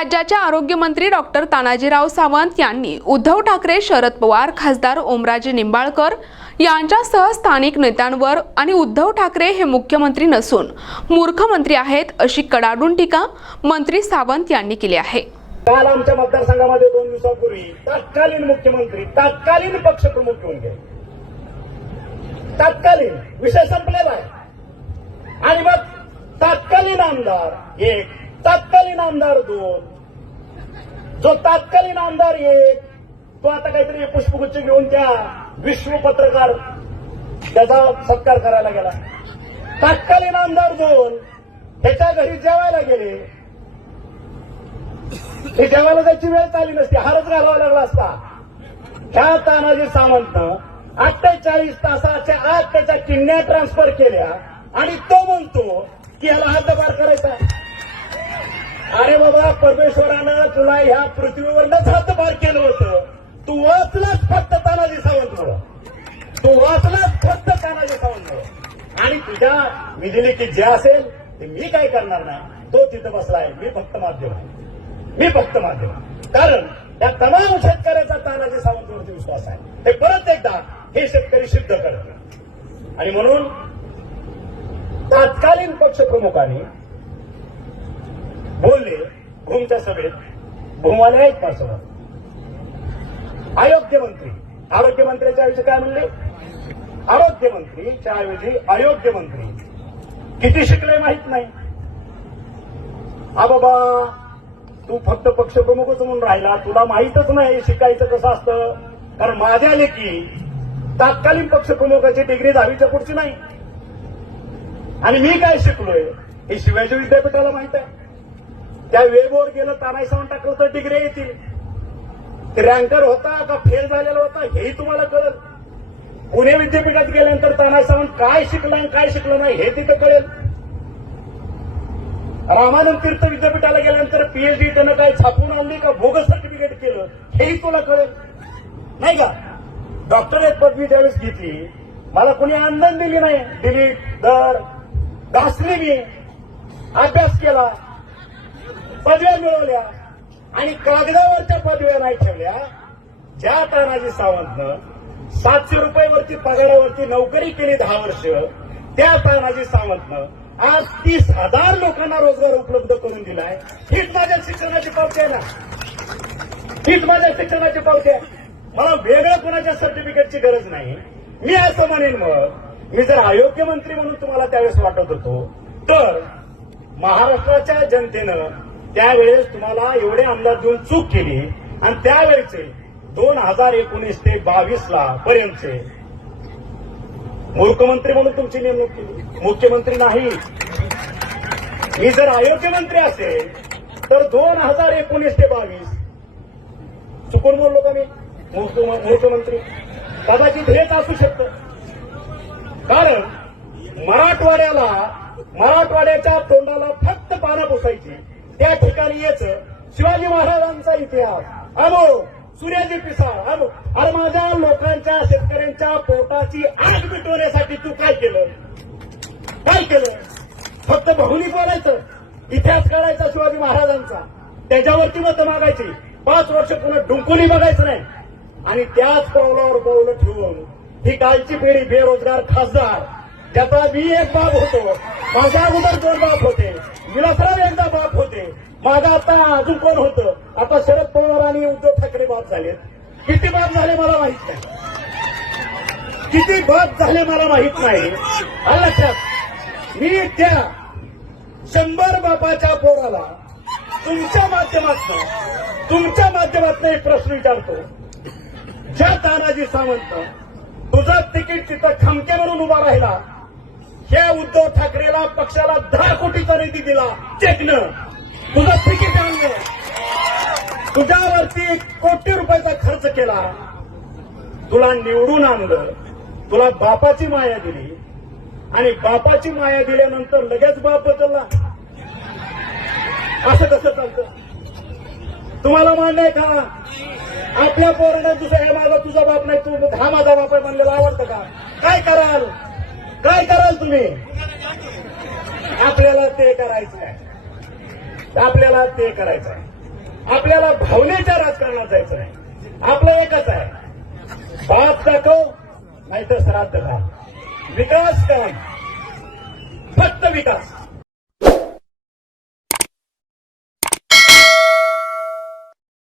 राज्याचे आरोग्यमंत्री डॉक्टर तानाजीराव सावंत यांनी उद्धव ठाकरे शरद पवार खासदार ओमराजे निंबाळकर यांच्यासह स्थानिक नेत्यांवर आणि उद्धव ठाकरे हे मुख्यमंत्री नसून मूर्ख मंत्री आहेत अशी कडाडून टीका मंत्री सावंत यांनी केली आहे. काल आमच्या मतदारसंघामध्ये दोन दिवसापूर्वी तत्कालीन मुख्यमंत्री तत्कालीन पक्षप्रमुख घेऊन गेले. तत्कालीन विषय संपलेला आहे. आणि मग तत्कालीन आमदार एक तत्कालीन आमदार दोन. जो तत्कालीन आमदार एक तो आता काहीतरी पुष्पगुच्छ घेऊन त्या विश्व पत्रकार त्याचा सत्कार करायला गेला. तत्कालीन आमदार दोन त्याच्या घरी जेवायला गेले. हे जेवायला जायची वेळ आली नसती हारच घालावा लागला असता. ह्या तानाजी सावंतनं अठ्ठेचाळीस तासाच्या आत त्याच्या किडन्या ट्रान्सफर केल्या आणि तो म्हणतो की ह्याला हद्दपार करायचा अरे बाबा परमेश्वरानं तुला ह्या पृथ्वीवरनंच हद्दपार केलं होतं. तू वाचलाच फक्त तानाजी सावंतमुळं तू वाचलाच फक्त तानाजी सावंतमुळं आणि तुझ्या विधिली की जे असेल ते मी काय करणार नाही. तो तिथं बसलाय. मी फक्त माध्यम आहे. मी फक्त माध्यम आहे. कारण या तमाम शेतकऱ्याचा तानाजी सावंतवरती विश्वास आहे. ते परत एकदा हे शेतकरी सिद्ध करत आणि म्हणून तत्कालीन पक्षप्रमुखांनी बोलले भूमच्या सभेत भूमवाले आहेत पासोबत आरोग्यमंत्री आरोग्यमंत्र्याच्या ऐवजी काय म्हणले? आरोग्यमंत्रीच्या ऐवजी आरोग्यमंत्री किती शिकले माहीत नाही. हा बाबा तू फक्त पक्षप्रमुखच म्हणून राहिला तुला माहीतच नाही शिकायचं कसं असतं. कारण माझ्या लेखी तात्कालीन पक्षप्रमुखाची डिग्री दहावीच्या पुढची नाही. आणि मी काय शिकलोय हे शिवाजी विद्यापीठाला माहीत आहे. त्या वेबवर गेलं तानाई सावंत टाकलं तर येतील. रँकर होता का फेल झालेला होता हेही तुम्हाला कळेल. पुणे विद्यापीठात गेल्यानंतर तानाई सावंत काय शिकला आणि काय शिकलं नाही हे तिथं कळेल. रामानंद तीर्थ विद्यापीठाला गेल्यानंतर पीएचडी त्यानं काय छापून आणली का भोगस सर्टिफिकेट केलं हेही तुला कळेल. नाही का? डॉक्टरेट पदवी त्यावेळेस घेतली मला कोणी आनंद दिली नाही. दिली दर घासली मी अभ्यास केला. पदव्या मिळवल्या. आणि कागदावरच्या पदव्या नाही ठेवल्या. ज्या तानाजी सावंतनं सातशे रुपयावरती पगारावरती नोकरी केली दहा वर्ष त्या तानाजी सावंतनं आज तीस हजार लोकांना रोजगार उपलब्ध करून दिलाय. हीच माझ्या शिक्षणाची पावती आहे ना. हीच माझ्या शिक्षणाची पावती आहे. मला वेगळं कोणाच्या सर्टिफिकेटची गरज नाही. मी असं म्हणेन मग मी जर आरोग्यमंत्री म्हणून तुम्हाला त्यावेळेस वाटत होतो तर महाराष्ट्राच्या जनतेनं त्यावेळेस तुम्हाला एवढे अंदाज देऊन चूक केली. आणि त्यावेळेचे दोन हजार एकोणीस ते बावीस ला पर्यंतचे. मुख्यमंत्री म्हणून तुमची नेमणूक केली. मुख्यमंत्री नाही. मी जर आयोग्य मंत्री असेल तर दोन हजार एकोणीस ते बावीस. चुकून बोललो का मी? मुख्यमंत्री. कदाचित हेच असू शकतं. कारण मराठवाड्याला मराठवाड्याच्या तोंडाला फक्त पानं पुसायची. त्या ठिकाणी याच शिवाजी महाराजांचा इतिहास. अनो सूर्याजी पिसाळ अनो अरे माझ्या लोकांच्या शेतकऱ्यांच्या पोटाची आग मिटवण्यासाठी तू काय केलं? काय केलं? फक्त बहुली बोलायचं. इतिहास काढायचा शिवाजी महाराजांचा. त्याच्यावरती मतं मागायची. पाच वर्ष पुन्हा डुंकुली बघायचं नाही. आणि त्याच पावलावर पावलं ठेवून ही कालची पिढी बेरोजगार खासदार. त्याचा मी एक भाग होतो. माझ्या अगोदर दोन बाप होते. विलासराव एकदा बाप होते. माझा आता अजून कोण होतं? आता शरद पवार आणि उद्धव ठाकरे बाप झाले किती बाप झाले मला माहीत नाही. किती बाप झाले मला माहीत नाही. आलं लक्षात. मी त्या शंभर बापाच्या पोराला तुमच्या माध्यमातून तुमच्या माध्यमातून एक प्रश्न विचारतो. ज्या तानाजी सावंत तुझा तिकीट तिथं खमके उभा राहिला ह्या उद्धव ठाकरेला पक्षाला दहा कोटीचा निधी दिला. चेकनं तुझं तिकीट आणलं. तुझ्यावरती कोटी रुपयाचा खर्च केला. तुला निवडून आणलं. तुला बापाची माया दिली. आणि बापाची माया दिल्यानंतर लगेच बाप बदलला. असं कसं चालतं? तुम्हाला मान्य आहे का? आपल्या पोराने दुसरा हे माझा तुझा बाप नाही तू हा माझा बाप आहे म्हणलेला आवडतं का? काय कराल? काय कराल तुम्ही? आपल्याला ते करायचं आहे आपल्याला ते करायचं आहे आपल्याला भावनेच्या राजकारणात जायचं आहे आपलं एकच आहे. बाप दाखव नाही तर श्राद्ध विकास कर. फक्त विकास.